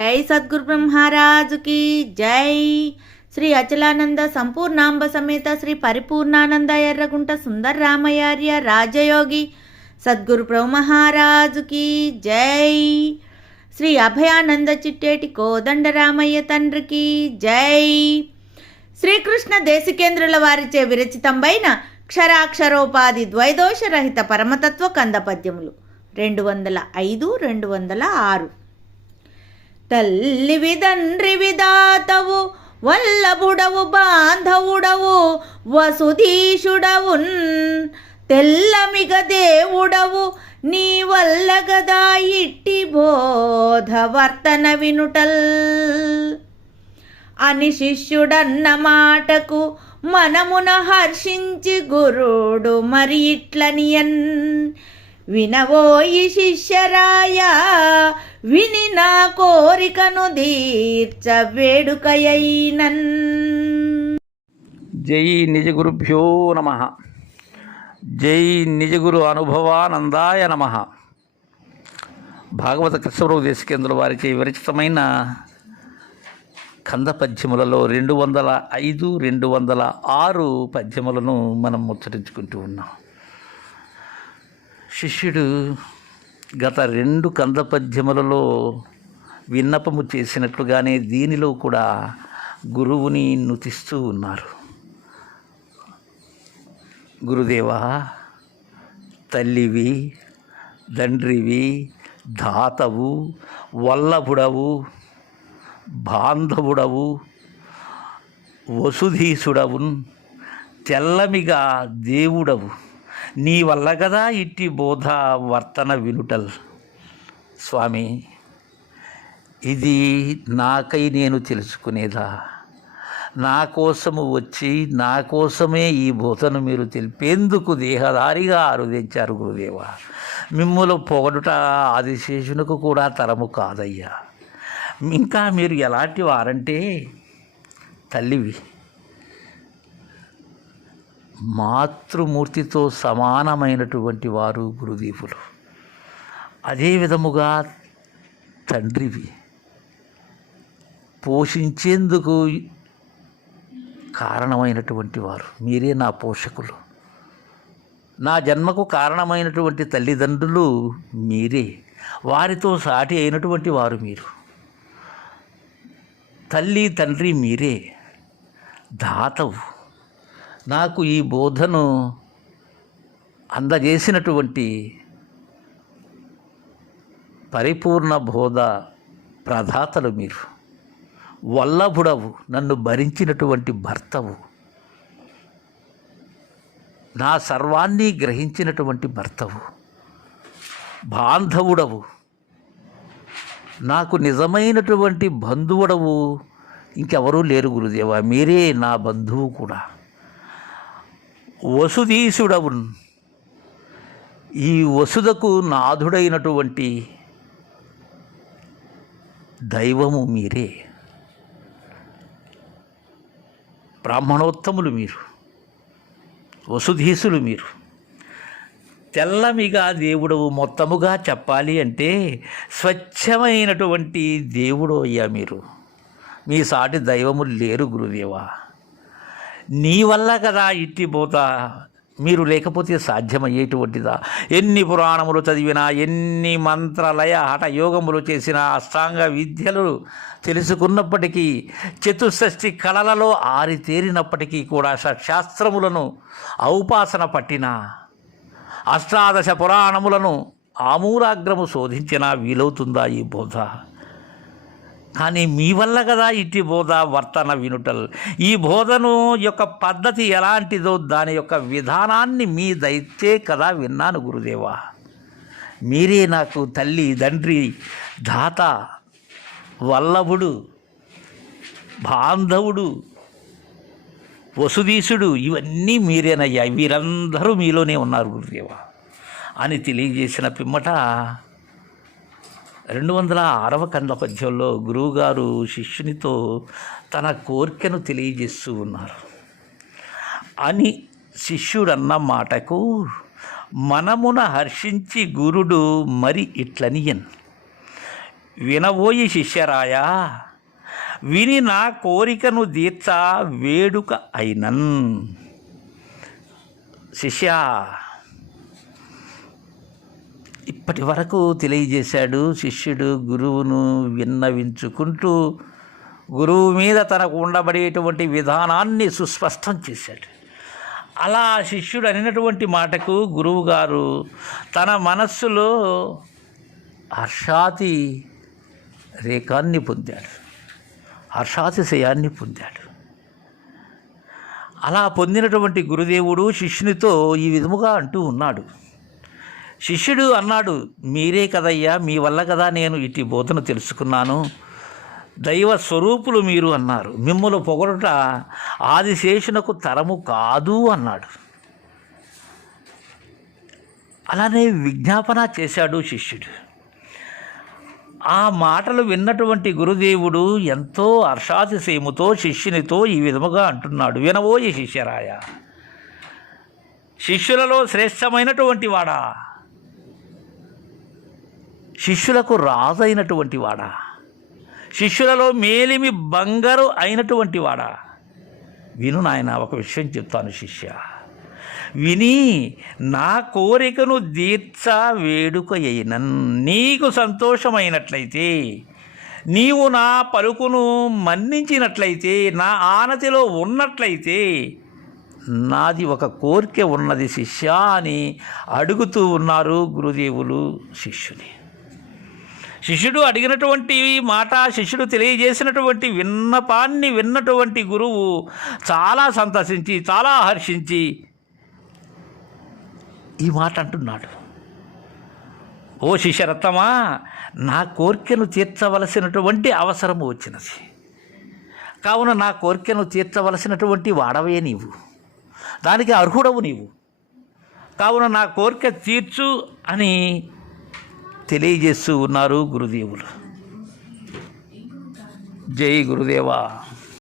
జై సద్గురు బ్రహ్మరాజుకి జై. శ్రీ అచలానంద సంపూర్ణాంబ సమేత శ్రీ పరిపూర్ణానంద ఎర్రగుంట సుందర రామయార్య రాజయోగి సద్గురు బ్రహ్మరాజుకి జై. శ్రీ అభయానంద చిట్టేటి కోదండ రామయ్య తండ్రికి జై. శ్రీకృష్ణ దేశికేంద్రుల వారిచే విరచితంబైన క్షరాక్షరోపాధి ద్వైదోషరహిత పరమతత్వ కందపద్యములు 205, 206. తల్లివి తండ్రివి దాతవు వల్లభుడవు బాంధవుడవు వసుధీషుడవున్ తెల్లమిగ దేవుడవు నీ వల్ల గదా ఇట్టి బోధ వర్తన వినుటల్ అని శిష్యుడన్న మాటకు మనమున హర్షించి గురుడు మరి ఇట్లనియన్ వినవోయి శిష్యరాయ విని నా కోరికను దీర్చ వేడుకయైనన్. జై నిజ గురుభ్యో నమ. జై నిజ గురు అనుభవానందాయ నమ. భాగవత కృష్ణప్రభు దేశికేంద్రుల వారిచే విరచితమైన కంద పద్యములలో 205, 206 పద్యములను మనం ముచ్చరించుకుంటూ ఉన్నాం. శిష్యుడు గత 2 కంద పద్యములలో విన్నపము చేసినట్లుగానే దీనిలో కూడా గురువుని నుతిస్తూ ఉన్నారు. గురుదేవా, తల్లివి, తండ్రివి, దాతవు, వల్లభుడవు, బాంధవుడవు, వసుధీసుడవున్ తెల్లమిగా దేవుడవు నీ వల్ల కదా ఇట్టి బోధ వర్తన వినుటల్. స్వామి, ఇది నాకై నేను తెలుసుకునేదా? నా కోసము వచ్చి నా కోసమే ఈ బోధను మీరు తెలిపేందుకు దేహదారిగా అరుదించారు గురుదేవా. మిమ్ములు పొగడుట ఆదిశేషునకు కూడా తరము కాదయ్యా. ఇంకా మీరు ఎలాంటి వారంటే, తల్లివి, మాతృమూర్తితో సమానమైనటువంటి వారు గురుదేవులు. అదే విధముగా తండ్రివి, పోషించేందుకు కారణమైనటువంటి వారు మీరే. నా పోషకులు, నా జన్మకు కారణమైనటువంటి తల్లిదండ్రులు మీరే. వారితో సాటి అయినటువంటి వారు మీరు. తల్లి తండ్రి మీరే. దాతవు, నాకు ఈ బోధను అందజేసినటువంటి పరిపూర్ణ బోధ ప్రదాతలు మీరు. వల్లభుడవు, నన్ను భరించినటువంటి భర్తవు, నా సర్వాన్ని గ్రహించినటువంటి భర్తవు. బాంధవుడవు, నాకు నిజమైనటువంటి బంధువుడవు. ఇంకెవరూ లేరు గురుదేవా, మీరే నా బంధువు కూడా. వసుధీసుడవు, ఈ వసుధకు నాథుడైనటువంటి దైవము మీరే. బ్రాహ్మణోత్తములు మీరు, వసుధీసులు మీరు. తెల్లమిగా దేవుడవు. మొత్తముగా చెప్పాలి అంటే స్వచ్ఛమైనటువంటి దేవుడు అయ్యా మీరు. మీ సాటి దైవములు లేరు గురుదేవా. నీ వల్ల కదా ఇట్టి బోధ. మీరు లేకపోతే సాధ్యమయ్యేటువంటిదా? ఎన్ని పురాణములు చదివినా, ఎన్ని మంత్రలయ హఠయోగములు చేసినా, అష్టాంగ విద్యలు తెలుసుకున్నప్పటికీ, చతుషష్ఠి కళలలో ఆరితేరినప్పటికీ కూడా, షట్శాస్త్రములను ఔపాసన పట్టిన, అష్టాదశ పురాణములను ఆమూలాగ్రము శోధించినా వీలవుతుందా ఈ బోధ? కానీ మీ వల్ల కదా ఇట్టి బోధ వర్తన వినుటల్. ఈ బోధను యొక్క పద్ధతి ఎలాంటిదో దాని యొక్క విధానాన్ని మీ దైతే కదా విన్నాను గురుదేవా. మీరే నాకు తల్లి, తండ్రి, దాత, వల్లభుడు, బాంధవుడు, వసుధీసుడు, ఇవన్నీ మీరేనయ్యా. వీరందరూ మీలోనే ఉన్నారు గురుదేవా అని తెలియజేసిన పిమ్మట 206వ కంద పద్యంలో గురువుగారు శిష్యునితో తన కోరికను తెలియజేస్తూ ఉన్నారు. అని శిష్యుడన్న మాటకు మనమున హర్షించి గురుడు మరి ఇట్లనియన్ వినబోయి శిష్యరాయ, విని నా కోరికను తీర్చ వేడుక అయినన్. శిష్య, ఇప్పటి వరకు తెలియజేశాడు శిష్యుడు గురువును విన్నవించుకుంటూ గురువు మీద తనకు ఉండబడేటువంటి విధానాన్ని సుస్పష్టం చేశాడు. అలా శిష్యుడు అనినటువంటి మాటకు గురువుగారు తన మనస్సులో హర్షాతి రేకాన్ని పొందాడు, హర్షాతిశయాన్ని పొందాడు. అలా పొందినటువంటి గురుదేవుడు శిష్యునితో ఈ విధముగా అంటూ ఉన్నాడు. శిష్యుడు అన్నాడు, మీరే కదయ్యా, మీ వల్ల కదా నేను ఇటు బోధన తెలుసుకున్నాను. దైవ స్వరూపులు మీరు అన్నారు. మిమ్మల్ని పొగడుట ఆదిశేషునకు తరము కాదు అన్నాడు. అలానే విజ్ఞాపన చేశాడు శిష్యుడు. ఆ మాటలు విన్నటువంటి గురుదేవుడు ఎంతో హర్షాతిశయముతో శిష్యునితో ఈ విధముగా అంటున్నాడు. వినబోయి శిష్యరాయ, శిష్యులలో శ్రేష్టమైనటువంటి వాడా, శిష్యులకు రాజైనటువంటి వాడా, శిష్యులలో మేలిమి బంగారు అయినటువంటి వాడా, విను నాయన, ఒక విషయం చెప్తాను శిష్య. విని నా కోరికను తీర్చ వేడుక అయినన్. నీకు సంతోషమైనట్లయితే, నీవు నా పలుకును మన్నించినట్లయితే, నా ఆనతిలో ఉన్నట్లయితే, నాది ఒక కోరిక ఉన్నది శిష్య అని అడుగుతూ ఉన్నారు గురుదేవులు శిష్యుని. శిష్యుడు అడిగినటువంటి మాట, శిష్యుడు తెలియజేసినటువంటి విన్నపాన్ని విన్నటువంటి గురువు చాలా సంతసించి, చాలా హర్షించి ఈ మాట అంటున్నాడు. ఓ శిష్యరత్నమా, నా కోరికను తీర్చవలసినటువంటి అవసరము వచ్చినది. కావున నా కోరికను తీర్చవలసినటువంటి వాడవే నీవు, దానికి అర్హుడవు నీవు. కావున నా కోరిక తీర్చు అని తెలియజేస్తూ ఉన్నారు గురుదేవులు. జై గురుదేవా.